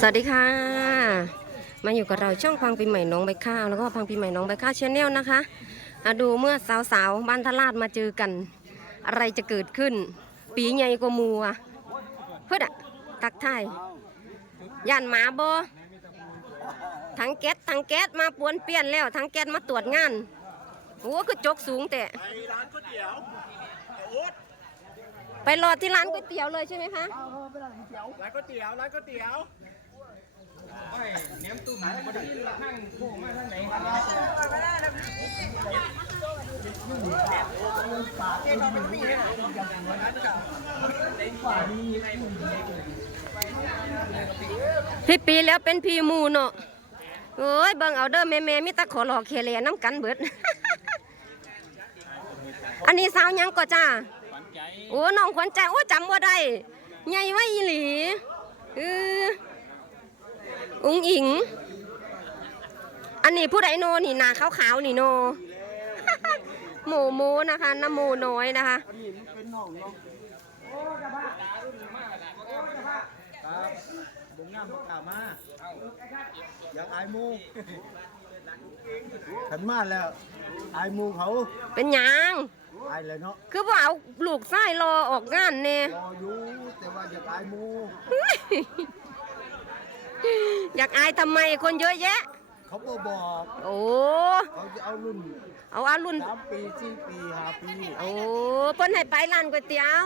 สวัสดีค่ะ มาอยู่กับเราช่องพังปีใหม่น้องใบข้าวแล้วก็พังปีใหม่น้องใบข้าวชแนลนะคะมาดูเมื่อสาวๆบ้านทลาดมาเจอกัน อะไรจะเกิดขึ้น ปีใหญ่กว่าหมูอะเพื่อนอะตักทายย่านหมาบอทั้งแก๊สทั้งแก๊สมาปวนเปลี่ยนแล้วทั้งแก๊สมาตรวจงานโอ้คือจกสูงแต่ไปร้านก๋วยเตี๋ยวโอ๊ตไปรอที่ร้านก๋วยเตี๋ยว เลยใช่ไหมคะร้านก๋วยเตี๋ยวร้นก๋วยเตี๋ยวพี่ปีแล้วเป็นพี่หมูเนาะโอ้ยเบิ่งเอาเด้อแม่แม่มีแตะขอหลอกเคเลน้ำกันเบิด อันนี้สาวยังก็จ้าโอ้น้องขวัญใจโอ้จำว่าได้ใหญ่ไว้อีหลีเออ อุ้งอิง อันนี้ผู้ใดโนนี่หนาขาวๆนี่โน โมโมนะคะน้ำโมน้อยนะคะครับบุงงามพวกข่าวมาอยากอายหมูขันมาแล้วอายหมูเขาเป็นหยังอายเลยเนาะคือว่าเอาลูกไส้รอออกงานเน่รออยู่แต่ว่าอยากอายหมู อยากอายทำไมคนเยอะแยะ เขาบ่บอกโอ้ เขาจะเอารุ่นเอาอารุณสามปีสี่ปีห้าปีโอ้เพิ่นให้ไปร้านก๋วยเตี๋ยว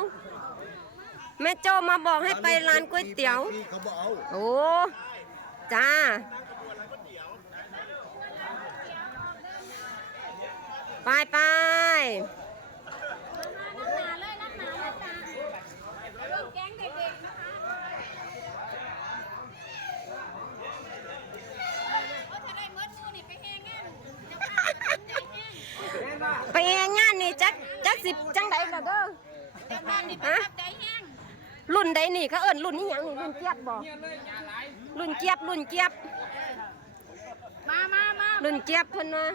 แม่โจมาบอกให้ไปร้านก๋วยเตี๋ยว ปีเขาบอกเอาโอ้ จ้า ไปไปไปเองงานนี่จักจักสิบจังไดล่ะเด้อ ฮะรุ่นใดนี่เขาเอิ้นรุ่นนี้หยังนี่รุ่นเกียบบ่รุ่นเกียบรุ่นเกียบ มามามารุ่นเกียบเพิ่นว่า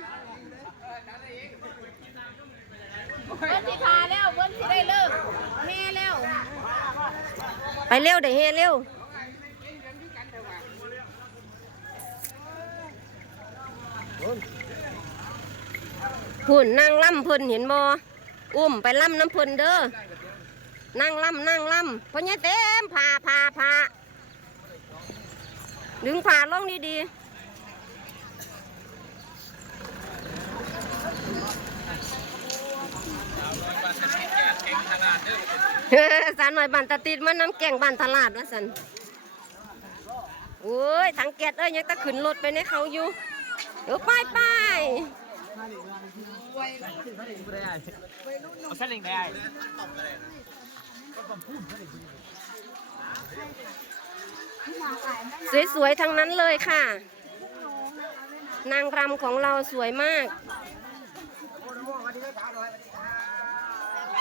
เบิ้ลที่ทาแล้วเบิ้ลที่ได้เลิกแม่แล้วไปเร็วได้เฮเร็วหุ่นนั่งล่ำเพิ่นเห็นบ่อุ้มไปล่ำน้ำเพิ่นเด้อ นั่งล่ำนั่งล่ำเพราะเนี่ยเต็มพาพาพาดึงผ่าลงดีๆสารหน่อยบันตะติดมันน้ำแกงบันตลาดว่าสันโอ้ยถังแก๊สเอ้ยยังตะขึ้นรถไปในเขาอยู่เดี๋ยวไปไปเอาเส้นเล็งได้ สวยๆ ทั้งนั้นเลยค่ะ นางรำของเราสวยมาก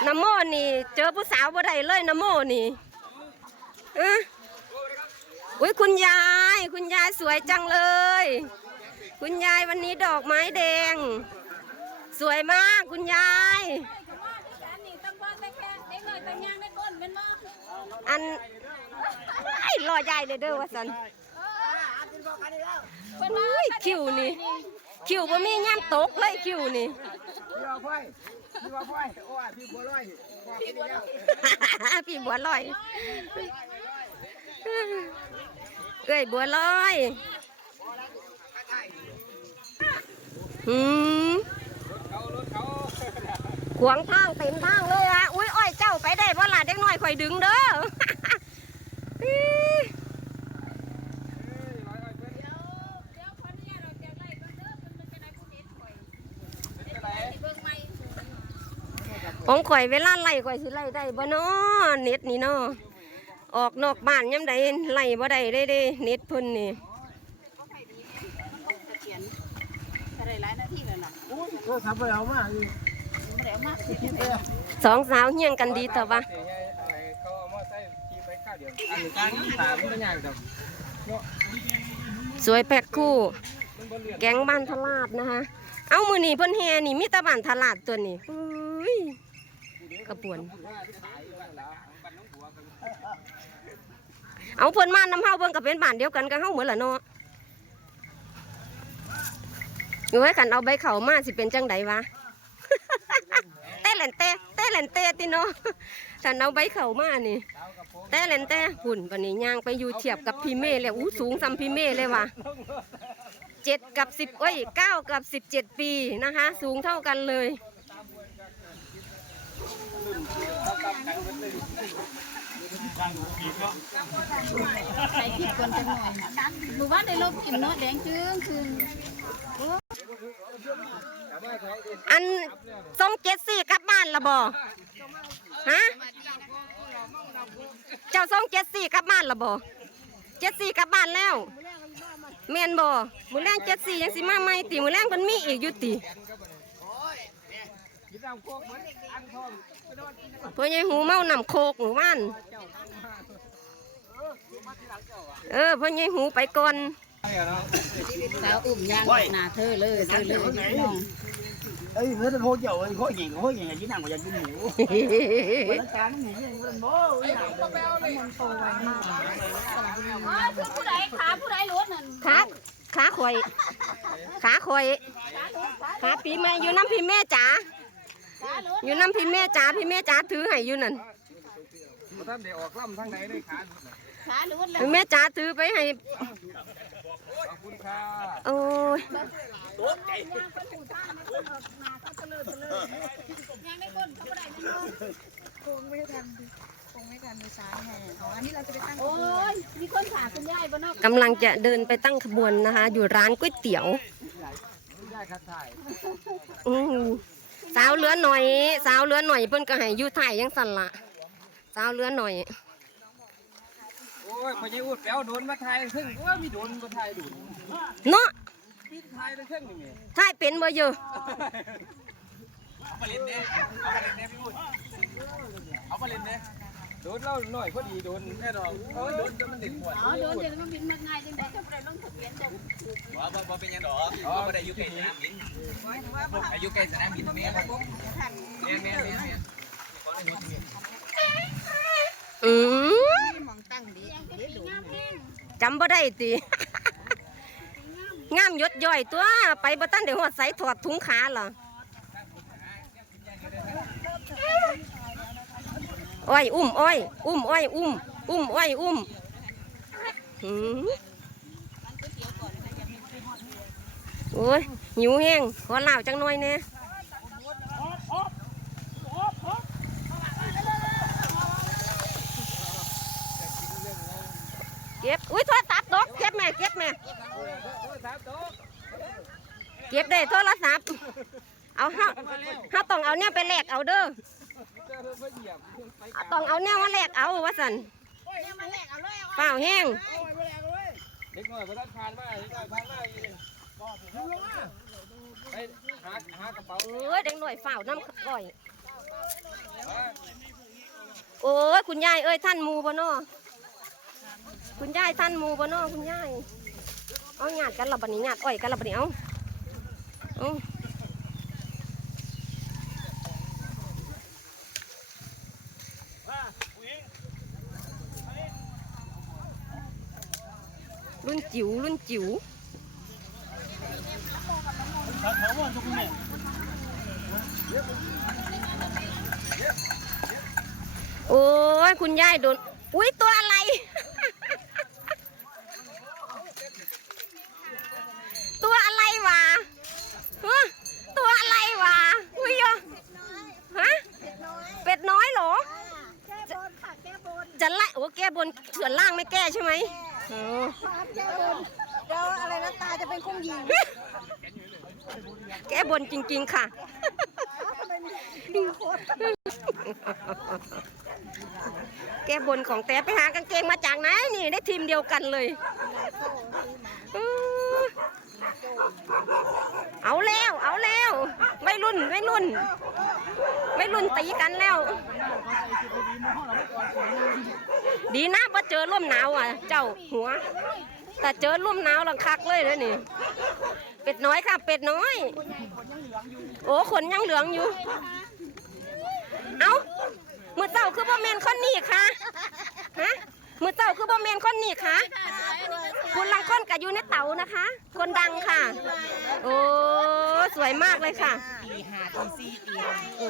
นโมนี่ เจอผู้สาวบ่ได้เลยนโมนี่เออุ้ยคุณยาย คุณยายสวยจังเลย คุณยายวันนี้ดอกไม้แดง สวยมากคุณยาย นี่ตั้งบ้านได้แค่ได้เล ย่างได้ก้นเป็นบ่อันไอ้รอใหญ่เลยเด้อว่าสันอุ้ยคิวนี่ คิวบ่มีย่ำตกเลยคิวนี่พี่ว่าไฟพี่ว่าไฟโอ้ยพี่บัวลอยพี่แล้วพี่บัวลอยเอ้ยบัวลอยหืมขวางทางเต็มทางเลยอะ ไปได้เพราะหลาเด็กน้อยข่อยดึงเด้ออี้เดี๋ยวเดี๋ยวคนเนี่ยเราจะไล่ก็เด้อมันเป็นอะไรผู้เห็นข่อยเบิ่งใหม่ของข่อยเวลาไล่ข่อยสิไล่ได้บ่เนาะเน็ตนี่เนาะออกนอกบ้านยามใดไล่บ่ได้เด้เด้เน็ตเพิ่นนี่อะไรหลายนาทีแล้วล่ะโทรศัพท์ไปเอามาอีกไม่ได้เอามาคิดไปอะ สองสาวเฮี้ยงกันดีแต่ว่าเขาเอามอไซค์ขี่ไปข้าวเดียวอันนี้ตั้งสามเป็นอย่างเดียวสวยแพ็คคู่ แก๊งบ้านทลาดนะคะ เอามือนี่เพิ่นแฮนี่มีแตะบ้านทลาดตัวนี้อุ้ยกระปวน เอาเพิ่นมาน้ำเฮาเบิ่งก็เป็นบ้านเดียวกันกับเฮาเหมือนล่ะเนาะอยู่ให้กันเอาใบเขามาสิเป็นจังไดวะ เต้เล่นเต้ เต้เล่นเต้ติเนาะฉันเอาใบเขามานี่เต้เล่นเต้หุ่นวันนี้ย่างไปอยู่เทียบกับพี่เมย์แล้วอู้สูงซ้ำพี่เมย์เลยว่ะเจ็ดกับสิบเอ้ยเก้ากับสิบเจ็ดปีนะคะ สูงเท่ากันเลยใส่พริกก่อนจังหน่อยหนูว่าได้ลบกินเนาะแดงจึงคือ อันทรงเจ็ดสี่กลับบ้านละบ่ฮะเจ้าทรงเจ็ดสี่กลับบ้านละบ่เจ็ดสี่กลับบ้านแล้วแมนบ่มือแรงเจ็ดสี่ยังสิมาใหม่ติมือแรงเพิ่นมีอีกอยู่ติกินน้ำโคกเหมือนอังทองเพิ่นยังหูเมานำโคกหมู่บ้านเออเพิ่นยังหูไปก่อนสาวอุ้มยางหนาเธอเลยเธอเลยพี่น้อง เอ้ยเพื่อนโคเจ้าเอ้ยโคเก่งโคเก่งกินหนังกว่าอยากกินหมูรายการหมูเพื่อนโบ้อ๋อคือผู้ใดขาผู้ใดรถนั่นขาขาข่อย ขาข่อยขาปีแม่อยู่น้ำพี่แม่จ๋าขารถอยู่น้ำพี่แม่จ๋าพี่แม่จ๋าถือให้อยู่นั่นท่านเดี๋ยวออกล่ำทางไหนได้ขาขารถแล้วพี่แม่จ๋าถือไปให้ขอบคุณค่ะโอ้ย ยังไม่คนเขาบ่ได้เนาะคงไม่ทันคงไม่ทันในช้างแห่อ๋ออันนี้เราจะไปตั้งโอ้ยมีคนขาคุณยายบ่เนาะกำลังจะเดินไปตั้งขบวนนะคะ อยู่ร้านก๋วยเตี๋ยวได้ครับถ่ายอืมสาวเหลือหน่อย สาวเหลือหน่อยเพิ่นก็ให้อยู่ถ่ายยังสั่นละสาวเหลือหน่อยโอ้ยพอจะอุดแป้วโดนมาถ่ายซึ่งว่ามีโดนมาถ่ายดูเนาะ ปีนถ่ายได้ซึ่งนี่ถ่ายเป็นบ่เยอะเอามาเล่นเนี่ยเอามาเล่นเนี่ยพี่บุญเอามาเล่นเนี่ยโดนเล่าหน่อยพอดีโดนแน่นอนเออโดนจนมันติดปวดอ๋อโดนเดี๋ยวมันบินมาง่ายจังได๋ก็บ่ได้ลงทะเบียนจังว่าบ่บ่เป็นหยังดอกบ่บ่ได้อยู่ใกล้สนามบินอายุใกล้สนามบินแม่ครับแม่แม่แม่แม่อืมมองตั้งดียังจะปีงามแห้งจำบ่ได้ติ งามยศย่อยตัวไปบ่ทันได้ฮอดใส่ถอดถุงขาเหรออ้อยอุ้มอ้อยอุ้มอ้อยอุ้มอุ้มอ้อยอุ้มหืมโอ้ยหิวแห้งขอเหล้าจังหน่อยแหน่ยเก็บอุ้ยโทรศัพท์ต เก็บแม่เก็บแม่เก็บได้โทรศัพท์เอาเฮาเฮาต้องเอาเนี่ยไปแลกเอาเด้อเจอเพื่อเหยียบไปต้องเอาเนี่ยมาแลกเอาว่าสันเปล่าแห้งเด็กน้อยไปรับทานมาเด็กน้อยทานมาอีกไปหาหากระเป๋าเอ้ยเด็กหน่อยเฝ้าน้ำก่อยโอ้ยคุณยายเอ้ยท่านหมูบ่นอ คุณยายท่านมูบ่นอคุณยายเอาหยาดกันละบัดนี้หยาดอ้อยกันละบัดนี้เอาเอารุ่นจิ๋วรุ่นจิ๋วโอ้ยคุณยายโดน อุ้ยตัวอะไรวะฮะตัวอะไรวะอุ้ยอะฮะเป็ดน้อยเหรอ แก้บนค่ะแก้บน จะไล่โอ้แก้บนส่วนล่างไม่แก้ใช่ไหมเออแก้บนเดี๋ยวอะไรนะตาจะเป็นคงยิงแก้บนจริง ๆ ค่ะแก้บนของแต่ไปหากางเกงมาจากไหนนี่ได้ทีมเดียวกันเลย เออเอาแล้ว เอาแล้วไม่รุ่นไม่รุ่น ไม่รุนตีกันแล้ว ดีนะพอเจอร่มหนาวอะ เจ้าหัว แต่เจอร่มหนาวลังคักเลยนะนี่ เป็ดน้อยค่ะเป็ดน้อย โอ้ขนยังเหลืองอยู่ เอามือเต่าคือพ่อแมนคนนี้ค่ะ ฮะมือเจ้าคือบ่แมนคนนี้ค่ะ คุณลังคนกับอยู่ในเต๋านะคะ คนดังค่ะ โอ้สวยมากเลยค่ะตีห้าตีสี่ตีโอ้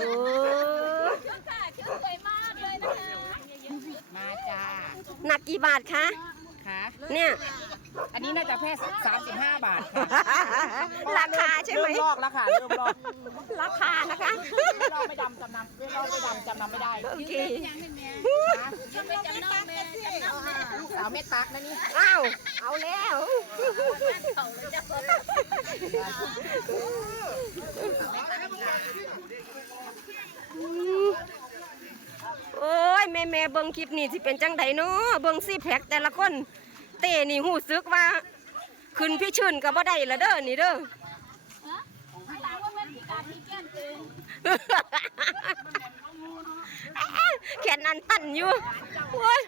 ค่ะชื่อสวยมากเลยนะคะมาจ้าหนักกี่บาทคะค่ะเนี่ย อันนี้น่าจะแค่สามสิบห้าบาทค่ะราคาใช่ไหมเริ่มลอกแล้วค่ะเริ่มลอกราคานะคะไม่ลอกไม่ดำจำนำไม่ลอกไม่ดำจำนำไม่ได้โอเคไปจำนองแม่จำนองแม่ลูกสาวแม่ตักนะนี่อ้าวเอาแล้วเขาเลยจะเปิดโอ้ยแม่แม่เบิ่งคลิปนี่สิเป็นจังไดเนาะเบิ่งซี่แพคแต่ละคน เต้นี่หูซึกว่า ขึ้นพี่ชื่นก็บ่ได้ละเด้อนี่เด้อถามว่ามันพิการที่แก้มตึงแขนนันตันอยู่โอ้ย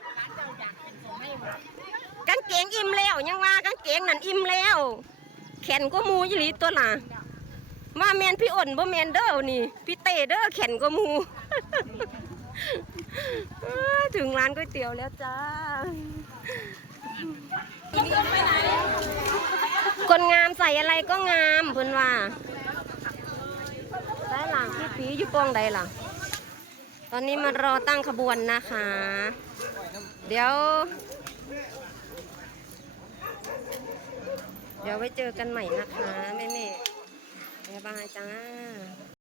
กางเกงอิ่มแล้วยังว่ากางเกงนั่นอิ่มแล้ว แขนก็มูยี่หลีตัวล่ะว่าแมนพี่อ่นบ่แมนเด้อนี่ พี่เต้เด้อแขนก็มูเอ้อถึงร้านก๋วยเตี๋ยวแล้วจ้า คนงามใส่อะไรก็งามเพิ่นว่าได้หลังพี่ผีอยู่ปองใดล่ะ ตอนนี้มารอตั้งขบวนนะคะ เดี๋ยว เดี๋ยวไว้เจอกันใหม่นะคะแม่แม่บ๊ายบายจ้า